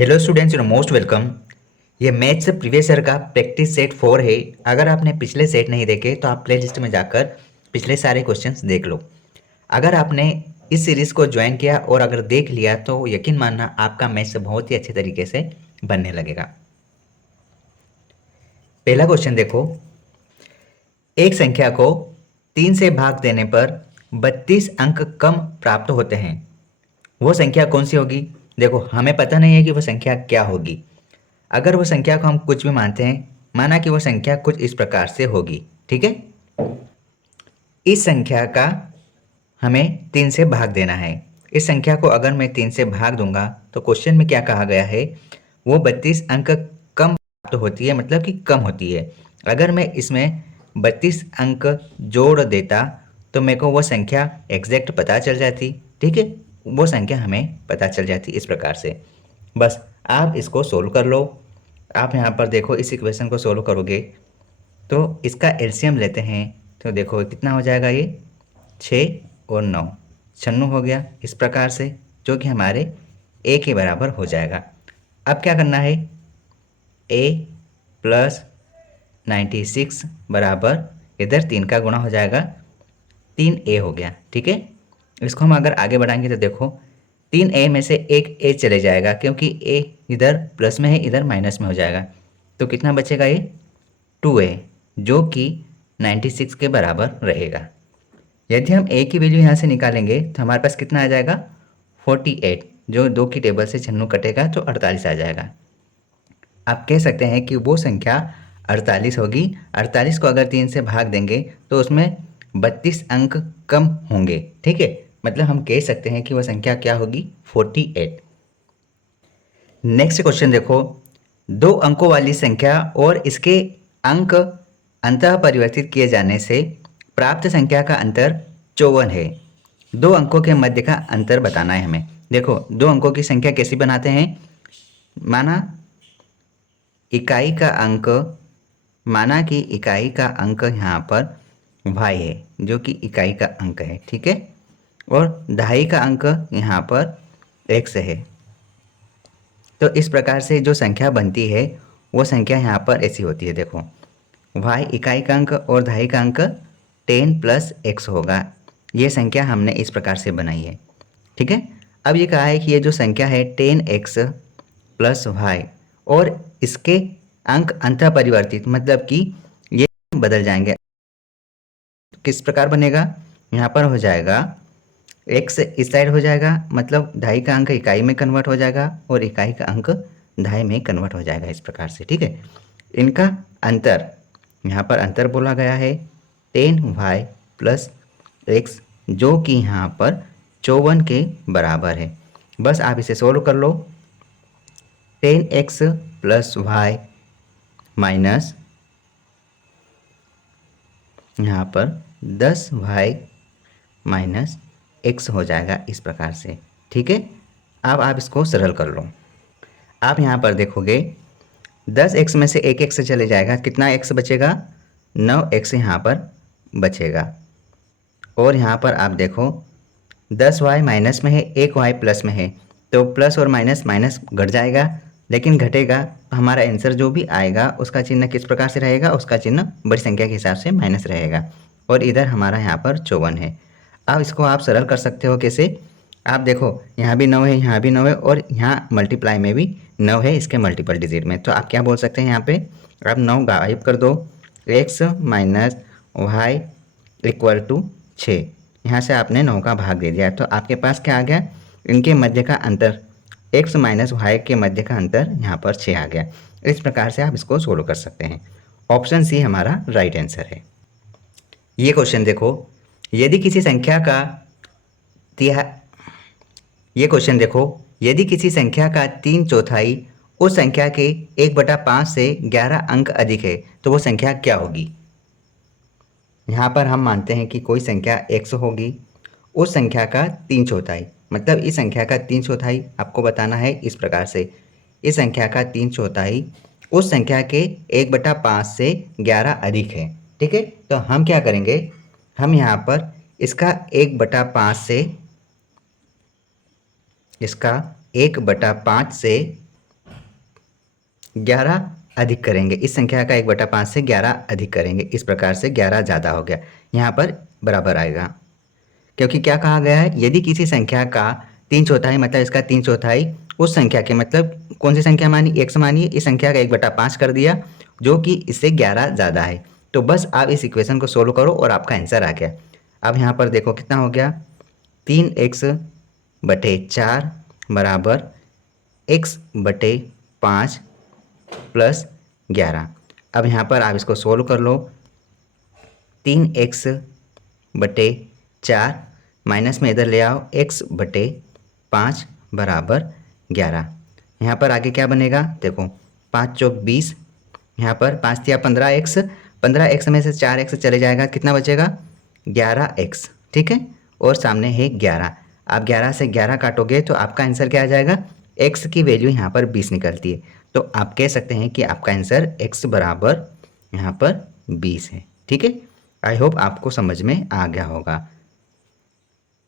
Hello students, you most welcome. ये maths previous year का practice set 4 है। अगर आपने पिछले सेट नहीं देखे तो आप प्लेलिस्ट में जाकर पिछले सारे क्वेश्चंस देख लो। अगर आपने इस सीरीज़ को ज्वाइन किया और अगर देख लिया तो यकीन मानना आपका मैथ्स बहुत ही अच्छे तरीके से बनने लगेगा। पहला क्वेश्चन देखो, एक संख्या को 3 से भाग देने पर 32 अंक कम प्राप्त होते हैं। वो संख्या कौन सी होगी? देखो, हमें पता नहीं है कि वो संख्या क्या होगी। अगर वो संख्या को हम कुछ भी मानते हैं, माना कि वो संख्या कुछ इस प्रकार से होगी, ठीक है। इस संख्या का हमें 3 से भाग देना है। इस संख्या को अगर मैं 3 से भाग दूंगा तो क्वेश्चन में क्या कहा गया है, वो 32 अंक कम प्राप्त होती है, मतलब कि कम होती है। अगर मैं इसमें 32 अंक जोड़ देता तो मेरे को वो संख्या एग्जैक्ट पता चल जाती, ठीक है। वो संख्या हमें पता चल जाती इस प्रकार से। बस आप इसको सोल्व कर लो। आप यहाँ पर देखो, इस इक्वेशन को सोल्व करोगे तो इसका एलसीएम लेते हैं तो देखो कितना हो जाएगा, ये 6 और 9 96 हो गया इस प्रकार से, जो कि हमारे ए के बराबर हो जाएगा। अब क्या करना है, ए प्लस 96 बराबर इधर 3 का गुणा हो जाएगा, 3a हो गया, ठीक है। इसको हम अगर आगे बढ़ाएंगे तो देखो 3a में से एक a चले जाएगा, क्योंकि a इधर प्लस में है इधर माइनस में हो जाएगा, तो कितना बचेगा, ये 2a, जो कि 96 के बराबर रहेगा। यदि हम a की वैल्यू यहाँ से निकालेंगे तो हमारे पास कितना आ जाएगा, 48, जो 2 की टेबल से 96 कटेगा तो 48 आ जाएगा। आप कह सकते हैं कि वो संख्या 48 होगी। 48 को अगर 3 से भाग देंगे तो उसमें 32 अंक कम होंगे, ठीक है। मतलब हम कह सकते हैं कि वह संख्या क्या होगी, 48। नेक्स्ट क्वेश्चन देखो, 2 अंकों वाली संख्या और इसके अंक अंतः परिवर्तित किए जाने से प्राप्त संख्या का अंतर 54 है। 2 अंकों के मध्य का अंतर बताना है हमें। देखो, 2 अंकों की संख्या कैसी बनाते हैं, माना इकाई का अंक, माना कि इकाई का अंक यहाँ पर y है, जो कि इकाई का अंक है, ठीक है। और दहाई का अंक यहाँ पर x है। तो इस प्रकार से जो संख्या बनती है वो संख्या यहाँ पर ऐसी होती है। देखो, y इकाई का अंक और दहाई का अंक 10 प्लस x होगा। ये संख्या हमने इस प्रकार से बनाई है, ठीक है। अब ये कहा है कि ये जो संख्या है 10x प्लस y और इसके अंक अंतः परिवर्तित, मतलब कि ये बदल जाएंगे। किस प्रकार बनेगा, यहाँ पर हो जाएगा x इस साइड हो जाएगा, मतलब दहाई का अंक इकाई में कन्वर्ट हो जाएगा और इकाई का अंक दहाई में कन्वर्ट हो जाएगा इस प्रकार से, ठीक है। इनका अंतर, यहाँ पर अंतर बोला गया है 10y प्लस x, जो कि यहाँ पर 54 के बराबर है। बस आप इसे सोल्व कर लो। 10x प्लस y माइनस यहाँ पर 10y माइनस x हो जाएगा इस प्रकार से, ठीक है। अब आप इसको सरल कर लो। आप यहाँ पर देखोगे 10x में से एक x चले जाएगा, कितना x बचेगा, 9x यहाँ पर बचेगा। और यहाँ पर आप देखो 10y माइनस में है, एक y प्लस में है, तो प्लस और माइनस माइनस घट जाएगा, लेकिन घटेगा हमारा आंसर जो भी आएगा उसका चिन्ह किस प्रकार से रहेगा, उसका चिन्ह बड़ी संख्या के हिसाब से माइनस रहेगा। और इधर हमारा यहाँ पर 54 है। अब इसको आप सरल कर सकते हो कैसे, आप देखो यहाँ भी 9 है, यहाँ भी 9 है और यहाँ मल्टीप्लाई में भी 9 है इसके मल्टीपल डिजिट में। तो आप क्या बोल सकते हैं, यहाँ पे आप 9 गायब कर दो, x minus y equal to 6। यहाँ से आपने 9 का भाग दे दिया तो आपके पास क्या आ गया, इनके मध्य का अंतर, x माइनस वाई के मध्य का अंतर यहाँ पर 6 आ गया। इस प्रकार से आप इसको सोल्व कर सकते हैं। ऑप्शन सी हमारा राइट आंसर है। ये क्वेश्चन देखो, यदि किसी संख्या का तिहा ये क्वेश्चन देखो, यदि किसी संख्या का 3/4 उस संख्या के 1/5 से 11 अंक अधिक है तो वो संख्या क्या होगी। यहाँ पर हम मानते हैं कि कोई संख्या x होगी, उस संख्या का 3/4, मतलब इस संख्या का 3/4 आपको बताना है इस प्रकार से। इस संख्या का 3/4 उस संख्या के 1/5 से 11 अधिक है, ठीक है। तो हम क्या करेंगे, हम यहाँ पर इसका 1/5 से, इसका 1/5 से 11 अधिक करेंगे, इस संख्या का 1/5 से 11 अधिक करेंगे, इस प्रकार से 11 ज़्यादा हो गया, यहाँ पर बराबर आएगा। क्योंकि क्या कहा गया है, यदि किसी संख्या का 3/4 मतलब इसका 3/4 उस संख्या के, मतलब कौन सी संख्या मानी, x मानिए, इस संख्या का 1/5 कर दिया जो कि इससे 11 ज़्यादा है। तो बस आप इस इक्वेशन को सोल्व करो और आपका आंसर आ गया। अब यहाँ पर देखो कितना हो गया, 3x/4 बराबर x/5 प्लस 11। अब यहाँ पर आप इसको सोल्व कर लो, 3x/4 माइनस में इधर ले आओ, x/5 बराबर 11। यहाँ पर आगे क्या बनेगा, देखो 5 चौक 20, यहाँ पर 5 दिया 15x, 15x में से 4x चले जाएगा, कितना बचेगा 11x, ठीक है, और सामने है 11। आप 11 से 11 काटोगे तो आपका आंसर क्या आ जाएगा, x की वैल्यू यहाँ पर 20 निकलती है। तो आप कह सकते हैं कि आपका आंसर x बराबर यहाँ पर 20 है, ठीक है। आई होप आपको समझ में आ गया होगा।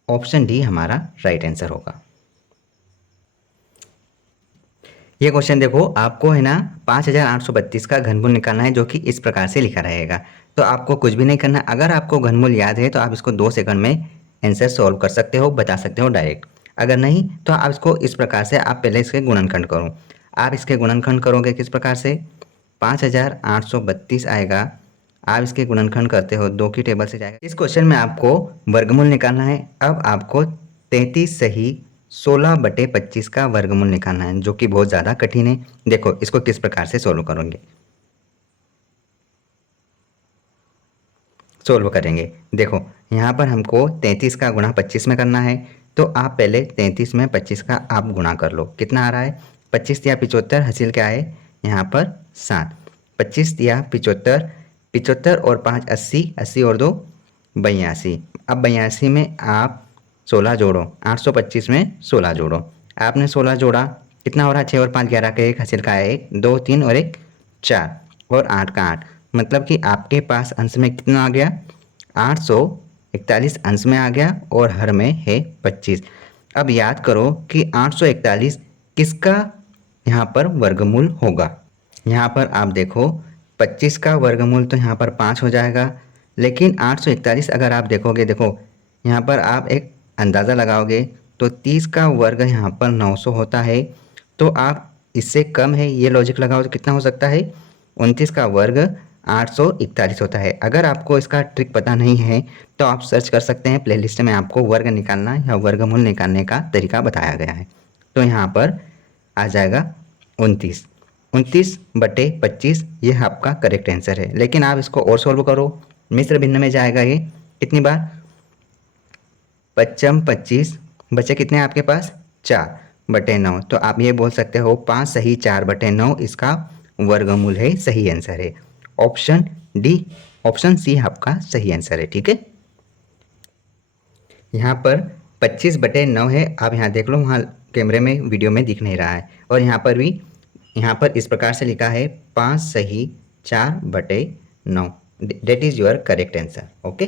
ऑप्शन डी हमारा राइट आंसर होगा। ये क्वेश्चन देखो, आपको है ना 5832 का घनमूल निकालना है, जो कि इस प्रकार से लिखा रहेगा। तो आपको कुछ भी नहीं करना, अगर आपको घनमूल याद है तो आप इसको 2 सेकंड में आंसर सॉल्व कर सकते हो, बता सकते हो डायरेक्ट। अगर नहीं तो आप इसको इस प्रकार से, आप पहले इसके गुणनखंड करो। आप इसके गुणनखंड करोगे किस प्रकार से, 5832 आएगा, आप इसके गुणनखंड करते हो 2 की टेबल से जाएगा। इस क्वेश्चन में आपको वर्गमूल निकालना है। अब आपको 33 सही 16/25 का वर्गमूल निकालना है, जो कि बहुत ज़्यादा कठिन है। देखो इसको किस प्रकार से सोल्व करेंगे। देखो यहाँ पर हमको 33 का गुणा 25 में करना है, तो आप पहले 33 में 25 का आप गुणा कर लो, कितना आ रहा है, 25 दिया 75, हासिल क्या है यहाँ पर 7, 25 दिया 75, 75 और 5 80, 80 और 2 82। अब 82 में आप 16 जोड़ो, 825 में 16 जोड़ो, आपने 16 जोड़ा, कितना हो रहा है, 6 और 5 11 का 1, हासिल का है 1, 2 3 और 1 4 और 8 का 8, मतलब कि आपके पास अंश में कितना आ गया, 841 अंश में आ गया और हर में है 25। अब याद करो कि 841 किसका यहाँ पर वर्गमूल होगा। यहाँ पर आप देखो 25 का वर्गमूल तो यहाँ पर 5 हो जाएगा, लेकिन 841 अगर आप देखोगे, देखो यहाँ पर आप एक अंदाज़ा लगाओगे तो 30 का वर्ग यहाँ पर 900 होता है, तो आप इससे कम है, ये लॉजिक लगाओ तो कितना हो सकता है, 29 का वर्ग 841 होता है। अगर आपको इसका ट्रिक पता नहीं है तो आप सर्च कर सकते हैं, प्लेलिस्ट में आपको वर्ग निकालना या वर्गमूल निकालने का तरीका बताया गया है। तो यहाँ पर आ जाएगा 29, 29/25 ये आपका करेक्ट आंसर है। लेकिन आप इसको और सोल्व करो, मिश्र भिन्न में जाएगा ये, कितनी बार, 25 बचे कितने आपके पास, 4/9, तो आप ये बोल सकते हो 5 सही 4/9 इसका वर्गमूल है, सही आंसर है। ऑप्शन डी, ऑप्शन सी आपका सही आंसर है, ठीक है। यहाँ पर 25/9 है, आप यहाँ देख लो, वहाँ कैमरे में वीडियो में दिख नहीं रहा है, और यहाँ पर भी, यहाँ पर इस प्रकार से लिखा है 5 सही 4/9, that is your correct answer, okay.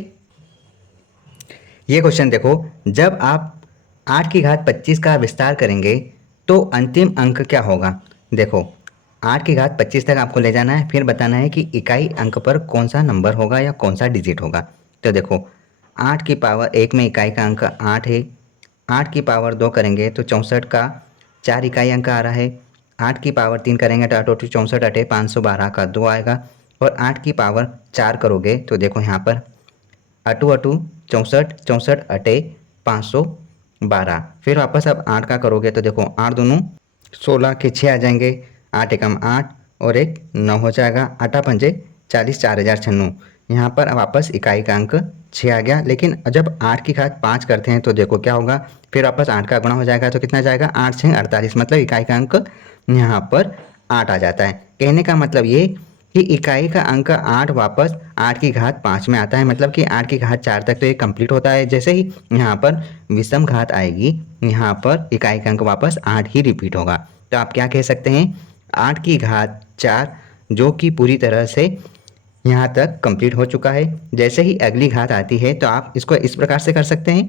ये क्वेश्चन देखो, जब आप 8 की घात 25 का विस्तार करेंगे तो अंतिम अंक क्या होगा। देखो 8 की घात 25 तक आपको ले जाना है, फिर बताना है कि इकाई अंक पर कौन सा नंबर होगा या कौन सा डिजिट होगा। तो देखो 8 की पावर 1 में इकाई का अंक 8 है, 8 की पावर 2 करेंगे तो 64 का 4 इकाई अंक आ रहा है, 8 की पावर 3 करेंगे तो 8 और 64 अटे 512 का 2 आएगा, और 8 की पावर 4 करोगे तो देखो यहाँ पर अटू अटू 64, 64 अटे 512, फिर वापस अब 8 का करोगे तो देखो 8 दूनों 16 के 6 आ जाएंगे, 8 एकम 8 और 1 9 हो जाएगा, 8 पंजे 40, 4096, यहाँ पर वापस इकाई का अंक 6 आ गया। लेकिन जब 8 की घात 5 करते हैं तो देखो क्या होगा, फिर वापस 8 का गुणा हो जाएगा तो कितना जाएगा, 8 6 48, मतलब इकाई का अंक यहाँ पर 8 आ जाता है। कहने का मतलब ये कि इकाई का अंक 8 वापस 8 की घात 5 में आता है, मतलब कि 8 की घात 4 तक तो ये कंप्लीट होता है। जैसे ही यहाँ पर विषम घात आएगी, यहाँ पर इकाई का अंक वापस 8 ही रिपीट होगा। तो आप क्या कह सकते हैं, 8 की घात 4 जो कि पूरी तरह से यहाँ तक कंप्लीट हो चुका है। जैसे ही अगली घात आती है तो आप इसको इस प्रकार से कर सकते हैं,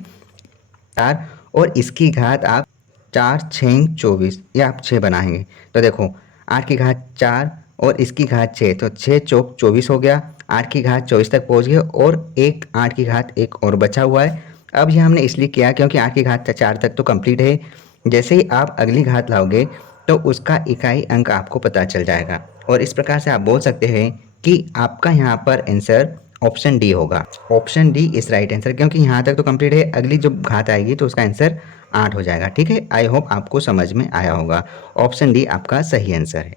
4 और इसकी घात आप 4 6 24, ये आप 6 बनाएंगे। तो देखो 8 की घात 4 और इसकी घात 6, तो 6 चौक 24 हो गया। 8 की घात 24 तक पहुंच गए और एक 8 की घात 1 और बचा हुआ है। अब ये हमने इसलिए किया क्योंकि 8 की घात 4 तक तो कंप्लीट है। जैसे ही आप अगली घात लाओगे तो उसका इकाई अंक आपको पता चल जाएगा और इस प्रकार से आप बोल सकते हैं कि आपका यहाँ पर आंसर ऑप्शन डी होगा। Option D is right answer, क्योंकि यहाँ तक तो कंप्लीट है, अगली जो घात आएगी तो उसका आंसर 8 हो जाएगा। ठीक है, आई होप आपको समझ में आया होगा। ऑप्शन डी आपका सही आंसर है।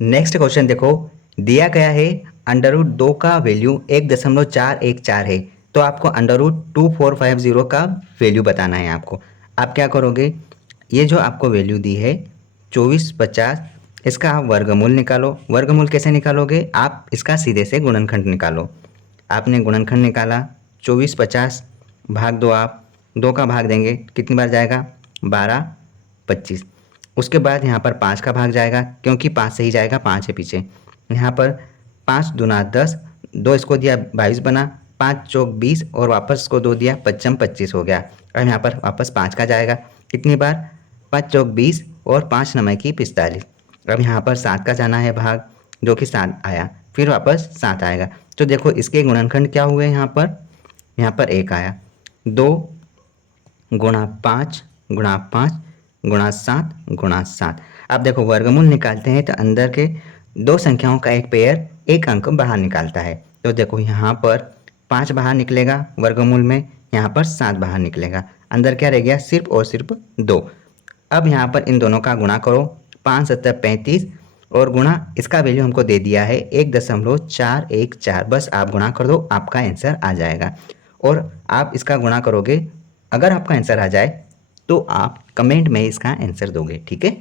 नेक्स्ट क्वेश्चन देखो, दिया गया है अंडर रूट 2 का वैल्यू 1.414 है, तो आपको अंडर रूट 2450 का वैल्यू बताना है आपको। आप क्या करोगे, ये जो आपको वैल्यू दी है 2450, इसका आप वर्गमूल निकालो। वर्गमूल कैसे निकालोगे, आप इसका सीधे से गुणनखंड निकालो। आपने गुणनखंड निकाला 2450 भाग दो, आप 2 का भाग देंगे कितनी बार जाएगा, 12 25। उसके बाद यहाँ पर 5 का भाग जाएगा, क्योंकि 5 से ही जाएगा, 5 है पीछे। यहाँ पर 5 दूना 10, 2 इसको दिया 22 बना, 5 चौक 20 और वापस इसको 2 दिया 55 25 हो गया। अब यहाँ पर वापस 5 का जाएगा कितनी बार, 5 चौक 20 और 5 नमय की 45। अब यहाँ पर 7 का जाना है भाग, जो कि 7 आया, फिर वापस 7 आएगा। तो देखो इसके गुणनखंड क्या हुए, यहाँ पर 1 आया, 2 गुणा 5 गुणा 5 गुणा 7 गुणा 7। अब देखो वर्गमूल निकालते हैं तो अंदर के दो संख्याओं का एक पेयर एक अंक बाहर निकालता है। तो देखो यहाँ पर 5 बाहर निकलेगा वर्गमूल में, यहाँ पर 7 बाहर निकलेगा, अंदर क्या रह गया, सिर्फ और सिर्फ 2। अब यहाँ पर इन दोनों का गुणा करो, 5 7 35 और गुणा इसका वैल्यू हमको दे दिया है 1.414, बस आप गुणा कर दो, आपका आंसर आ जाएगा। और आप इसका गुणा करोगे, अगर आपका आंसर आ जाए तो आप कमेंट में इसका आंसर दोगे। ठीक है,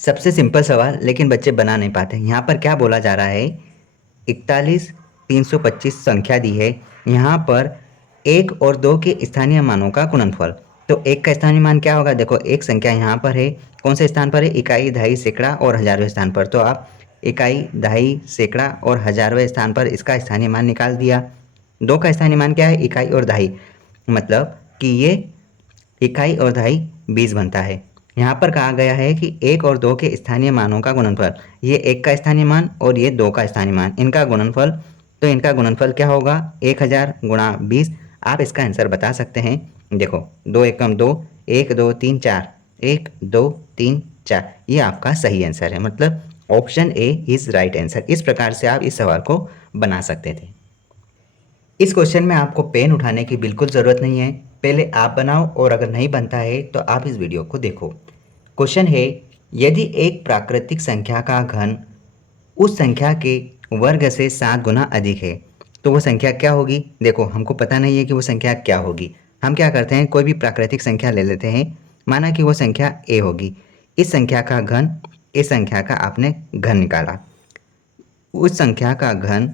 सबसे सिंपल सवाल, लेकिन बच्चे बना नहीं पाते। यहाँ पर क्या बोला जा रहा है, 41,325 संख्या दी है, यहाँ पर 1 और 2 के स्थानीय मानों का गुणनफल। तो 1 का स्थानीय मान क्या होगा, देखो एक संख्या यहाँ पर है, कौन से स्थान पर है, इकाई, दहाई, सैकड़ा और हजारवें स्थान पर। तो आप इकाई, दहाई, सैकड़ा और हजारवें स्थान पर इसका स्थानीय मान निकाल दिया। 2 का स्थानीय मान क्या है, इकाई और दहाई, मतलब कि ये इकाई और दहाई 20 बनता है। यहाँ पर कहा गया है कि 1 और 2 के स्थानीय मानों का गुणनफल, ये 1 का स्थानीय मान और ये 2 का स्थानीय मान, इनका गुणनफल। तो इनका गुणनफल क्या होगा, 1000 गुणा 20। आप इसका आंसर बता सकते हैं। देखो 2 एकम 2, 1 2 3 4, 1 2 3 4, ये आपका सही आंसर है, मतलब option A is right answer. इस प्रकार से आप इस सवाल को बना सकते थे। इस क्वेश्चन में आपको पेन उठाने की बिल्कुल ज़रूरत नहीं है, पहले आप बनाओ और अगर नहीं बनता है तो आप इस वीडियो को देखो। क्वेश्चन है, यदि एक प्राकृतिक संख्या का घन उस संख्या के वर्ग से 7 गुना अधिक है तो वो संख्या क्या होगी। देखो हमको पता नहीं है कि वो संख्या क्या होगी, हम क्या करते हैं, कोई भी प्राकृतिक संख्या ले लेते हैं, माना कि वो संख्या ए होगी, इस संख्या का घन, इस संख्या का आपने घन निकाला, उस संख्या का घन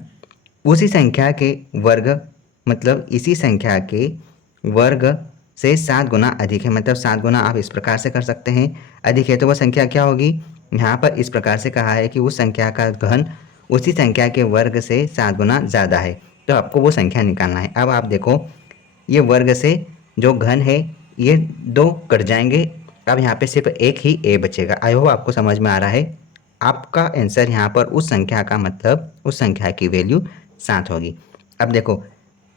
उसी संख्या के वर्ग, मतलब इसी संख्या के वर्ग से 7 गुना अधिक है, मतलब 7 गुना आप इस प्रकार से कर सकते हैं, अधिक है तो वह संख्या क्या होगी। यहाँ पर इस प्रकार से कहा है कि उस संख्या का घन उसी संख्या के वर्ग से 7 गुना ज़्यादा है, तो आपको वो संख्या निकालना है। अब आप देखो ये वर्ग से जो घन है ये 2 कट जाएंगे, अब यहाँ पे सिर्फ एक ही ए बचेगा। आई होप आपको समझ में आ रहा है। आपका आंसर यहाँ पर उस संख्या का मतलब उस संख्या की वैल्यू 7 होगी। अब देखो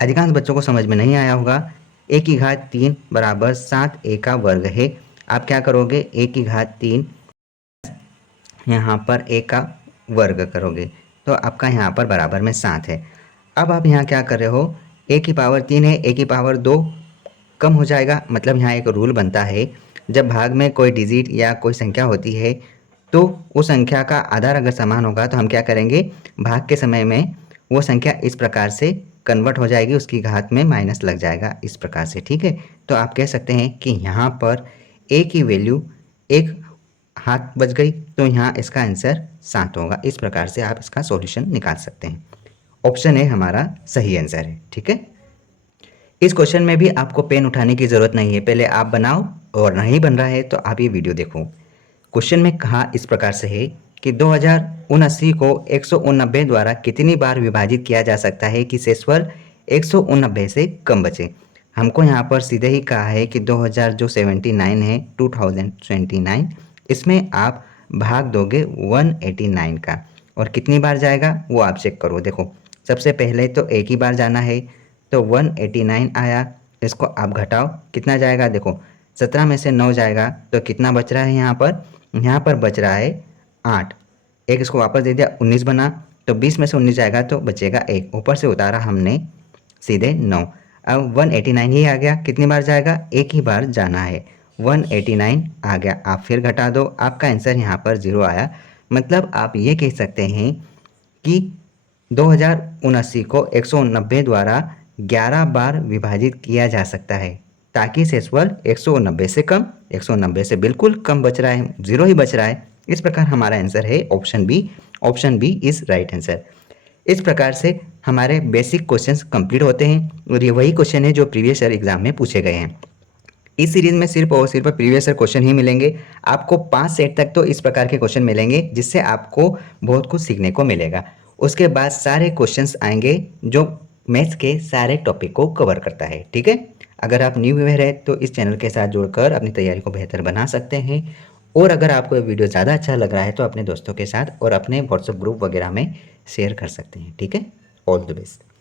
अधिकांश बच्चों को समझ में नहीं आया होगा, ए की घात 3 बराबर 7 ए का वर्ग है। आप क्या करोगे, ए की घात 3 यहाँ पर ए का वर्ग करोगे तो आपका यहाँ पर बराबर में 7 है। अब आप यहाँ क्या कर रहे हो, ए की पावर 3 है, ए की पावर 2 कम हो जाएगा, मतलब यहाँ एक रूल बनता है, जब भाग में कोई डिजिट या कोई संख्या होती है तो उस संख्या का आधार अगर समान होगा तो हम क्या करेंगे, भाग के समय में वो संख्या इस प्रकार से कन्वर्ट हो जाएगी, उसकी घात में माइनस लग जाएगा इस प्रकार से। ठीक है, तो आप कह सकते हैं कि यहाँ पर ए की वैल्यू एक हाथ बच गई, तो यहाँ इसका आंसर 7 होगा। इस प्रकार से आप इसका सॉल्यूशन निकाल सकते हैं। ऑप्शन ए हमारा सही आंसर है। ठीक है, इस क्वेश्चन में भी आपको पेन उठाने की ज़रूरत नहीं है, पहले आप बनाओ और नहीं बन रहा है तो आप ये वीडियो देखो। क्वेश्चन में कहा इस प्रकार से है कि 2079 को 189 द्वारा कितनी बार विभाजित किया जा सकता है कि शेषफल 189 से कम बचे। हमको यहाँ पर सीधे ही कहा है कि 2000 जो 79 है 2029, इसमें आप भाग दोगे 189 का, और कितनी बार जाएगा वो आप चेक करो। देखो सबसे पहले तो एक ही बार जाना है, तो 189 आया, इसको आप घटाओ कितना जाएगा। देखो 17 में से 9 जाएगा तो कितना बच रहा है यहाँ पर बच रहा है 8। एक इसको वापस दे दिया, 19 बना, तो 20 में से 19 जाएगा तो बचेगा 1, ऊपर से उतारा हमने सीधे 9। अब 189 ही आ गया, कितनी बार जाएगा, एक ही बार जाना है, 189 आ गया। आप फिर घटा दो, आपका आंसर यहाँ पर 0 आया। मतलब आप ये कह सकते हैं कि 2079 को 190 द्वारा 11 बार विभाजित किया जा सकता है, ताकि शेषफल 190 से कम, 190 से बिल्कुल कम बच रहा है, 0 ही बच रहा है। इस प्रकार हमारा आंसर है option B. Option B is right answer. इस प्रकार से हमारे बेसिक क्वेश्चंस कंप्लीट होते हैं, और ये वही क्वेश्चन है जो प्रीवियस ईयर एग्जाम में पूछे गए हैं। इस सीरीज में सिर्फ और सिर्फ प्रीवियस ईयर क्वेश्चन ही मिलेंगे। आपको 5 सेट तक तो इस प्रकार के क्वेश्चन मिलेंगे, जिससे आपको बहुत कुछ सीखने को मिलेगा। उसके बाद सारे क्वेश्चंस आएंगे जो मैथ्स के सारे टॉपिक को कवर करता है। ठीक है, अगर आप न्यू व्यूअर है तो इस चैनल के साथ जुड़कर अपनी तैयारी को बेहतर बना सकते हैं। और अगर आपको ये वीडियो ज़्यादा अच्छा लग रहा है तो अपने दोस्तों के साथ और अपने व्हाट्सएप ग्रुप वगैरह में शेयर कर सकते हैं। ठीक है, ऑल द बेस्ट।